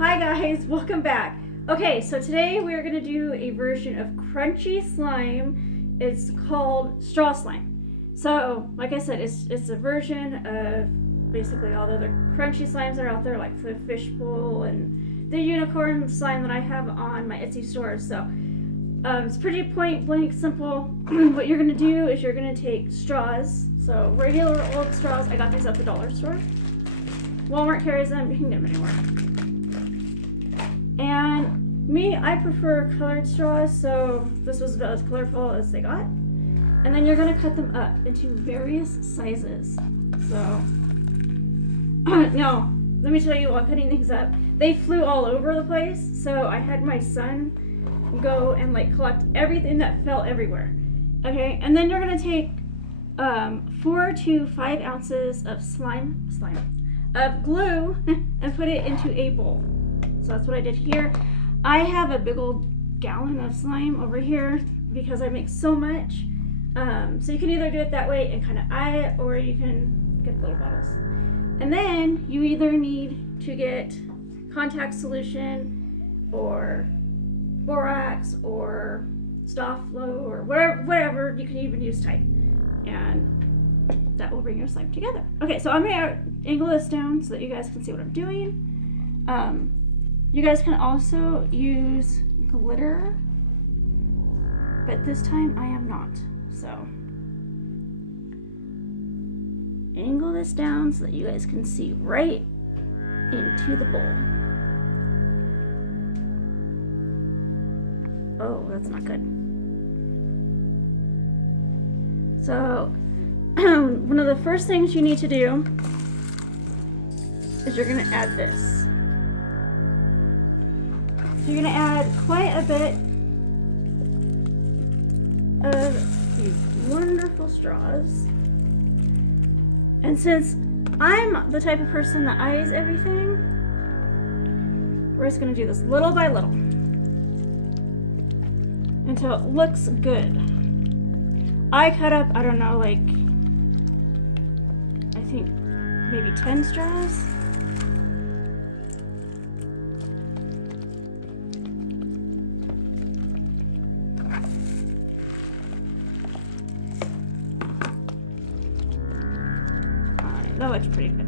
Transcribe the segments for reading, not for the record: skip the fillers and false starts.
Hi guys, welcome back. Okay, so today we're going to do a version of crunchy slime. It's called straw slime. So, like I said, it's a version of basically all the other crunchy slimes that are out there, like the fishbowl and the unicorn slime that I have on my Etsy store. So, it's pretty point blank simple. What you're going to do is you're going to take straws. So, regular old straws. I got these at the dollar store. Walmart carries them. You can get them anywhere. And me, I prefer colored straws, so this was about as colorful as they got. And then you're going to cut them up into various sizes. So, now, let me tell you while cutting things up, they flew all over the place, so I had my son go and like collect everything that fell everywhere. Okay, and then you're going to take 4 to 5 ounces of of glue and put it into a bowl. So that's what I did here. I have a big old gallon of slime over here because I make so much. So you can either do it that way and kind of eye it, or you can get the little bottles. And then you either need to get contact solution or borax or stop flow or whatever. You can even use Tide. And that will bring your slime together. Okay, so I'm gonna angle this down so that you guys can see what I'm doing. You guys can also use glitter, but this time I am not. So angle this down so that you guys can see right into the bowl. Oh, that's not good. So one of the first things you need to do is you're going to add this. So you're going to add quite a bit of these wonderful straws. And since I'm the type of person that eyes everything, we're just going to do this little by little until it looks good. I cut up, I don't know, like, I think maybe 10 straws. Alright, that looks pretty good.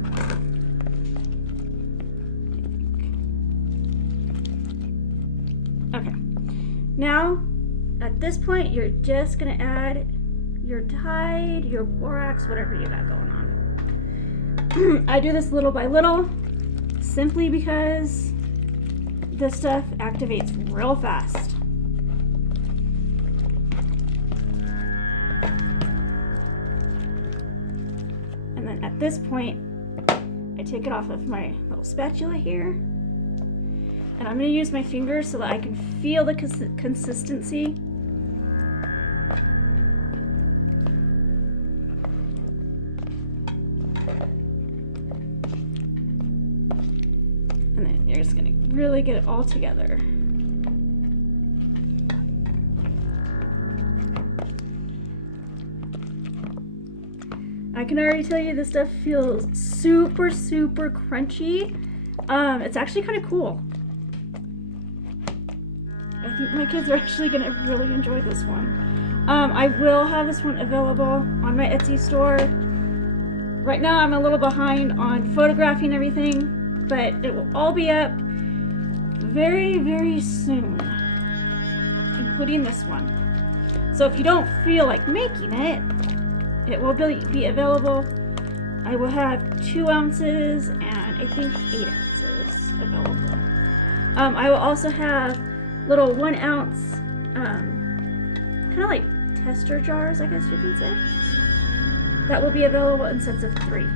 Okay. Now, at this point, you're just going to add your Tide, your borax, whatever you got going on. I do this little by little simply because this stuff activates real fast. And then at this point, I take it off of my little spatula here. And I'm going to use my fingers so that I can feel the consistency. And then you're just going to really get it all together. I can already tell you this stuff feels super, super crunchy. It's actually kind of cool. I think my kids are actually going to really enjoy this one. I will have this one available on my Etsy store. Right now I'm a little behind on photographing everything, but it will all be up very, very soon, including this one. So if you don't feel like making it, it will be available. I will have 2 ounces and I think 8 ounces available. I will also have little 1 ounce, kind of like tester jars, I guess you can say. That will be available in sets of 3.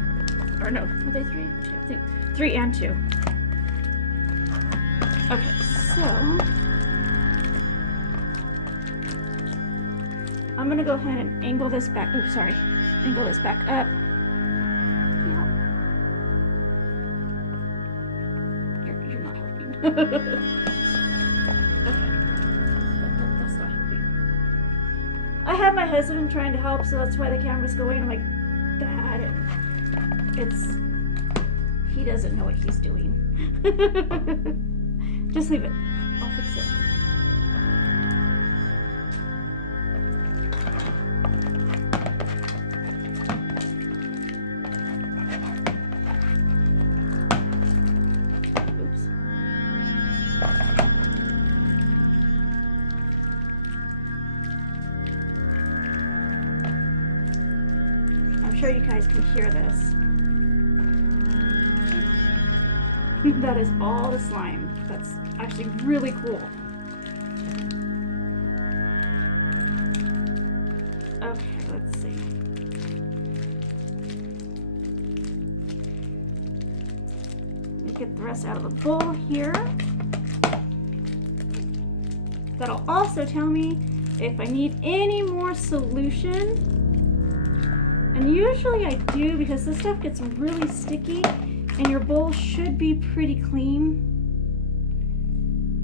Or no, are they 3? 2, I think 3 and 2. Okay, so I'm gonna go ahead and angle this back. Oh, sorry, angle this back up. You're not helping. Okay. That's not helping. I have my husband trying to help, so that's why the camera's going. I'm like, Dad, He doesn't know what he's doing. Just leave it. I'll fix it. Oops. I'm sure you guys can hear this. That is all the slime. That's actually really cool. Okay, let's see. Let me get the rest out of the bowl here. That'll also tell me if I need any more solution. And usually I do, because this stuff gets really sticky. And your bowl should be pretty clean.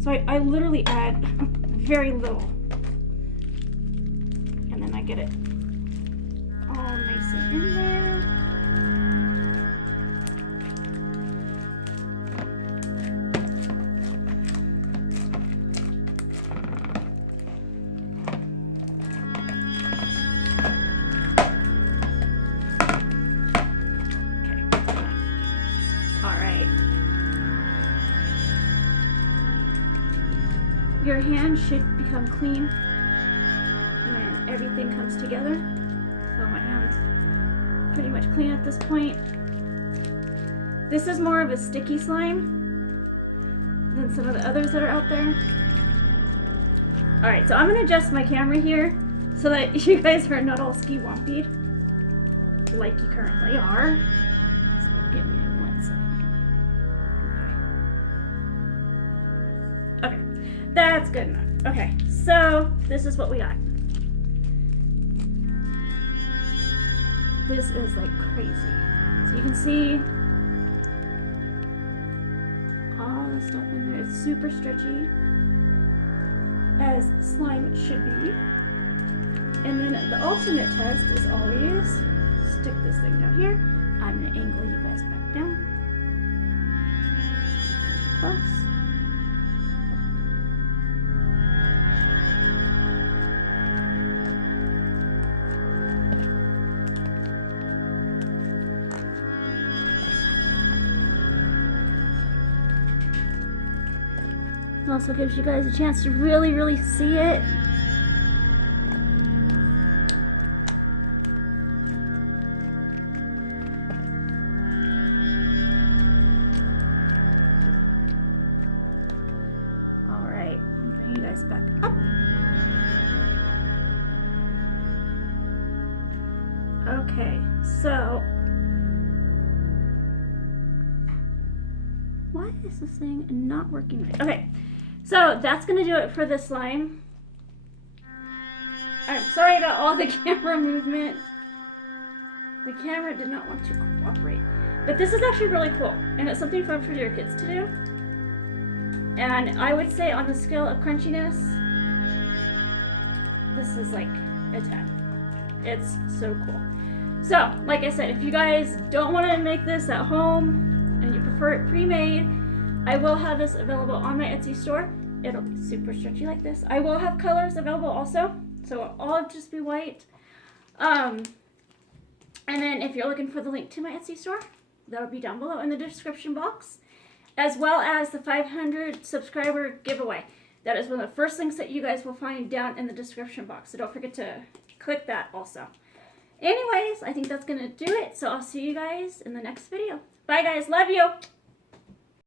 So I literally add very little. And then I get it all nice and in there. Your hand should become clean when everything comes together. So my hand's pretty much clean at this point. This is more of a sticky slime than some of the others that are out there. Alright, so I'm going to adjust my camera here so that you guys are not all ski-wompied like you currently are. So give me 1 second. Okay. That's good enough. Okay, so this is what we got. This is like crazy. So you can see all the stuff in there. It's super stretchy, as slime should be. And then the ultimate test is always stick this thing down here. I'm gonna angle you guys back down. Close. It also gives you guys a chance to really, really see it. All right, I'll bring you guys back up. Okay, so why is this thing not working right? Okay, so that's gonna do it for the slime. I'm sorry about all the camera movement. The camera did not want to cooperate. But this is actually really cool, and it's something fun for your kids to do. And I would say on the scale of crunchiness, this is like a 10. It's so cool. So, like I said, if you guys don't want to make this at home, and you prefer it pre-made, I will have this available on my Etsy store. It'll be super stretchy like this. I will have colors available also, so it'll all just be white. And then if you're looking for the link to my Etsy store, that'll be down below in the description box, as well as the 500 subscriber giveaway. That is one of the first links that you guys will find down in the description box, so don't forget to click that also. Anyways, I think that's gonna do it, so I'll see you guys in the next video. Bye guys, love you!